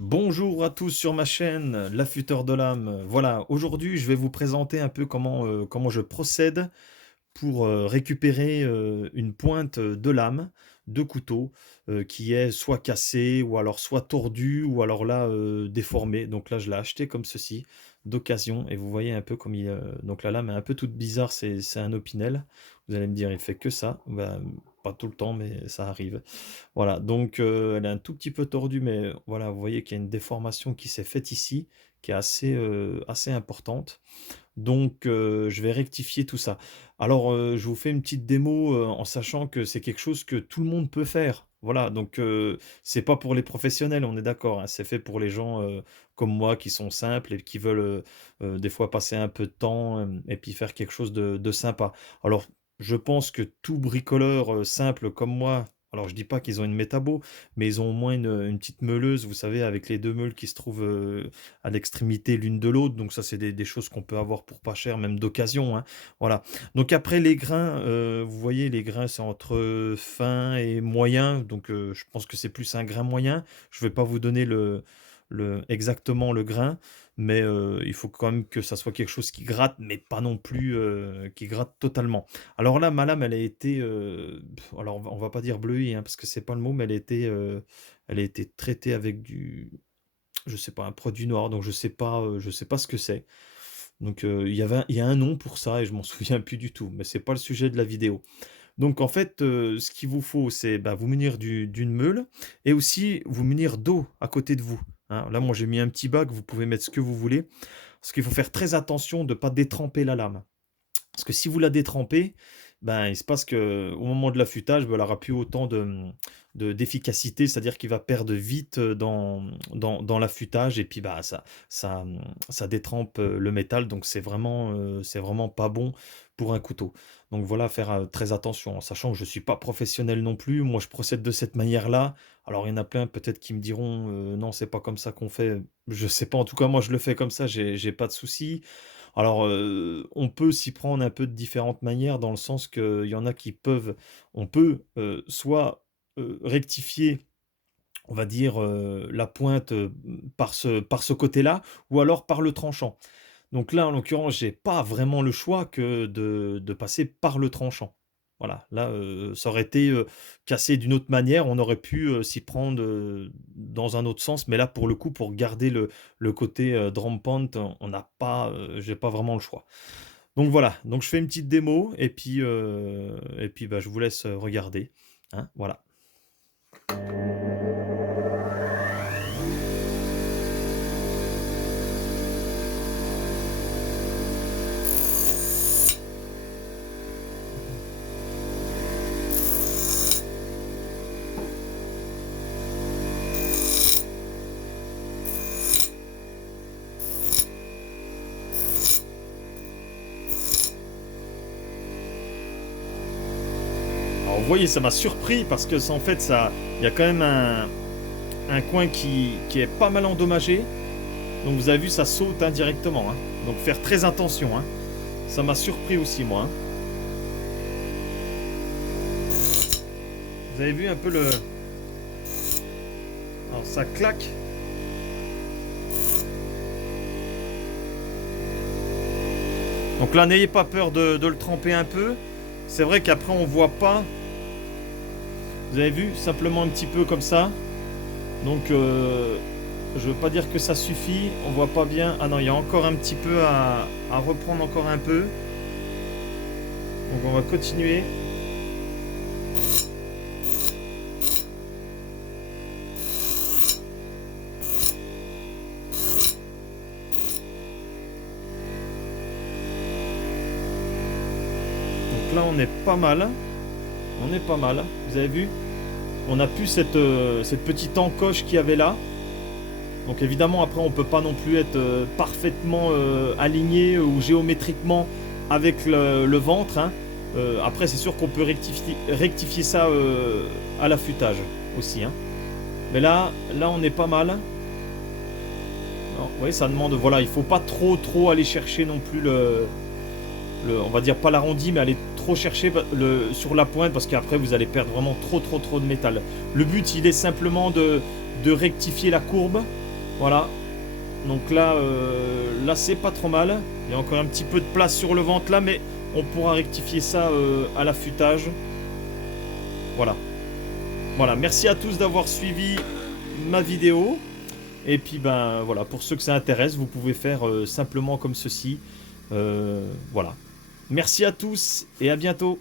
Bonjour à tous sur ma chaîne, l'affûteur de l'âme. Voilà, aujourd'hui je vais vous présenter un peu comment je procède pour récupérer une pointe de lame de couteau qui est soit cassée ou alors soit tordue ou alors là déformée. Donc là je l'ai acheté comme ceci d'occasion et vous voyez un peu comme donc la lame est un peu toute bizarre, c'est un opinel. Vous allez me dire il fait que ça. Ben, pas tout le temps mais ça arrive. Voilà, donc elle est un tout petit peu tordue, mais voilà, vous voyez qu'il y a une déformation qui s'est faite ici, qui est assez importante. Donc je vais rectifier tout ça. Alors, je vous fais une petite démo, en sachant que c'est quelque chose que tout le monde peut faire. Voilà, donc c'est pas pour les professionnels, on est d'accord, hein. C'est fait pour les gens, comme moi qui sont simples et qui veulent, des fois passer un peu de temps, et puis faire quelque chose de sympa. Alors, je pense que tout bricoleur, simple comme moi, alors je dis pas qu'ils ont une métabo, mais ils ont au moins une petite meuleuse, vous savez, avec les 2 meules qui se trouvent, à l'extrémité l'une de l'autre. Donc ça, c'est des choses qu'on peut avoir pour pas cher, même d'occasion, hein. Voilà. Donc après les grains, vous voyez, les grains, c'est entre fin et moyen. Donc je pense que c'est plus un grain moyen. Je vais pas vous donner exactement le grain, mais il faut quand même que ça soit quelque chose qui gratte, mais pas non plus qui gratte totalement. Alors là, ma lame, elle a été, alors on va pas dire bleuie, hein, parce que c'est pas le mot, mais elle a été traitée avec je sais pas, un produit noir, donc je sais pas ce que c'est. Donc il y a un nom pour ça et je m'en souviens plus du tout, mais c'est pas le sujet de la vidéo. Donc en fait, ce qu'il vous faut, c'est, bah, vous munir d'une meule et aussi vous munir d'eau à côté de vous, hein. Là, moi, j'ai mis un petit bac, vous pouvez mettre ce que vous voulez, parce qu'il faut faire très attention de ne pas détremper la lame. Parce que si vous la détrempez, ben, il se passe que au moment de l'affûtage, ben, elle aura plus autant d'efficacité, c'est-à-dire qu'il va perdre vite, dans l'affûtage et puis, bah, ça détrempe, le métal donc c'est vraiment pas bon pour un couteau. Donc voilà, faire, très attention, en sachant que je suis pas professionnel non plus. Moi, je procède de cette manière-là. Alors il y en a plein peut-être qui me diront: «Non, c'est pas comme ça qu'on fait». Je sais pas, en tout cas moi je le fais comme ça, j'ai pas de souci. Alors, on peut s'y prendre un peu de différentes manières dans le sens qu'il y en a qui peuvent on peut, soit, rectifier, on va dire, la pointe, par ce côté-là ou alors par le tranchant. Donc là, en l'occurrence, j'ai pas vraiment le choix que de passer par le tranchant. Voilà, là, ça aurait été, cassé d'une autre manière, on aurait pu, s'y prendre, dans un autre sens, mais là, pour le coup, pour garder le côté, drum point, on n'a pas, j'ai pas vraiment le choix. Donc voilà, donc je fais une petite démo et puis, bah, je vous laisse, regarder, hein, voilà. Alors vous voyez, ça m'a surpris parce que ça, en fait, ça il y a quand même un coin qui est pas mal endommagé. Donc vous avez vu, ça saute indirectement, hein. Donc faire très attention, hein. Ça m'a surpris aussi, moi, hein. Vous avez vu un peu le... Alors ça claque. Donc là, n'ayez pas peur de le tremper un peu. C'est vrai qu'après, on voit pas. Vous avez vu, simplement un petit peu comme ça. Donc, je veux pas dire que ça suffit. On voit pas bien. Ah non, il y a encore un petit peu à reprendre encore un peu. Donc on va continuer. Donc là, on est pas mal. On est pas mal. Vous avez vu? On a plus cette petite encoche qu'il y avait là. Donc évidemment, après, on peut pas non plus être parfaitement aligné ou géométriquement avec le ventre, hein. Après, c'est sûr qu'on peut rectifier ça à l'affûtage aussi, hein. Mais là, on est pas mal. Vous voyez, ça demande, voilà, il faut pas trop aller chercher non plus on va dire pas l'arrondi, mais aller trop chercher sur la pointe parce qu'après vous allez perdre vraiment trop de métal. Le but, il est simplement de rectifier la courbe Voilà. Donc là, là c'est pas trop mal. Il y a encore un petit peu de place sur le ventre là, mais on pourra rectifier ça à l'affûtage. Voilà. Voilà, merci à tous d'avoir suivi ma vidéo. Et puis ben voilà, pour ceux que ça intéresse, vous pouvez faire simplement comme ceci. Voilà. Merci à tous et à bientôt.